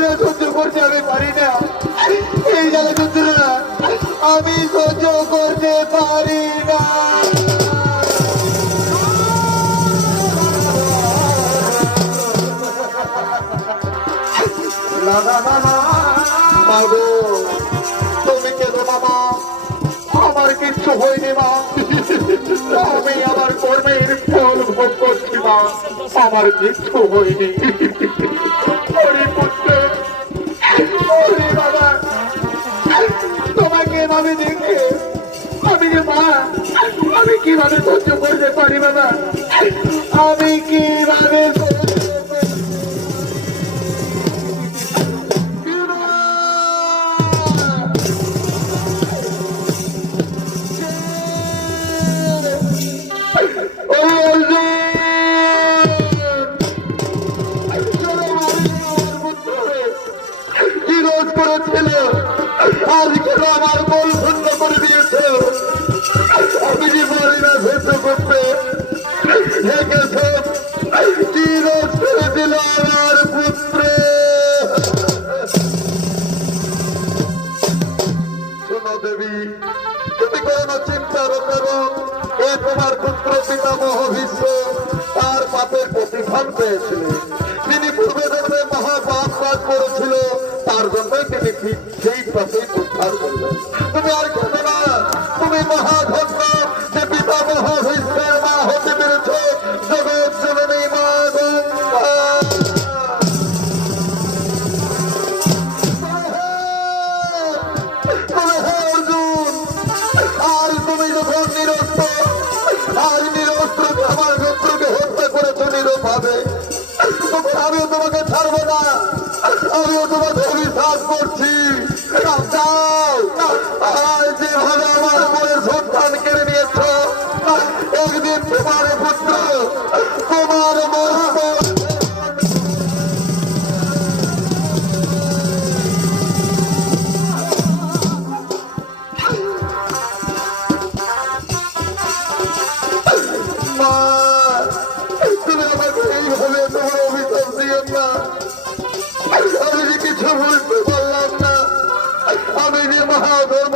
যন্ত্রণা সহ্য করতে আমি পারি না, এই জ্বালা যন্ত্রণা আমি সহ্য করতে পারি না। মাগো তুমি কেন বাবা, আমার কিচ্ছু হয়নি মা, আমি আমার কর্মের ফল ভোগ করছি মা, আমার কিচ্ছু হয়নি। বাবা তোমাকে এভাবে দেখে আমি যে মা, আমি কিভাবে সহ্য করতে পারি বাবা, আমি কিভাবে আজকে আমার বল শূন্য করে দিয়েছে, আমি যে পারি না সহ্য করতে, চিরজ করে দিল আমার পুত্র। শোনো দেবী, তুমি কোনো চিন্তা করো, এ তোমার পুত্র পিতামহ ভীষ্ম তার পাপের প্রতিফল পেয়েছিলেন। তিনি পূর্বে জন্মে মহাপাপ কাজ করেছিল, তার জন্যই তিনি ঠিক সেই পাপেই উদ্ধার করলেন। তুমি আর কেন না, তুমি মহাধন্য যে পিতামহ ভীষ্মের মা হতে পেরেছ, জগৎ জননী মা গঙ্গা। অর্জুন, আর তুমি যখন নিরস্ত্র, আর নিরস্ত্র আমার মিত্রকে হত্যা করেছ নীরবভাবে, তখন আমিও তোমাকে ছাড়বো না, আমিও তোমাকে অভিশাপ করছি। যেভাবে আমার মনের সন্তান কেড়ে নিয়েছ, একদিন তোমার পুত্র তোমার তুমি আমাকে এইভাবে তোমার অভিশাপ দিয়েন না, আমি যে কিছু বলতে পারলাম না, আমি যে মহাধর্ম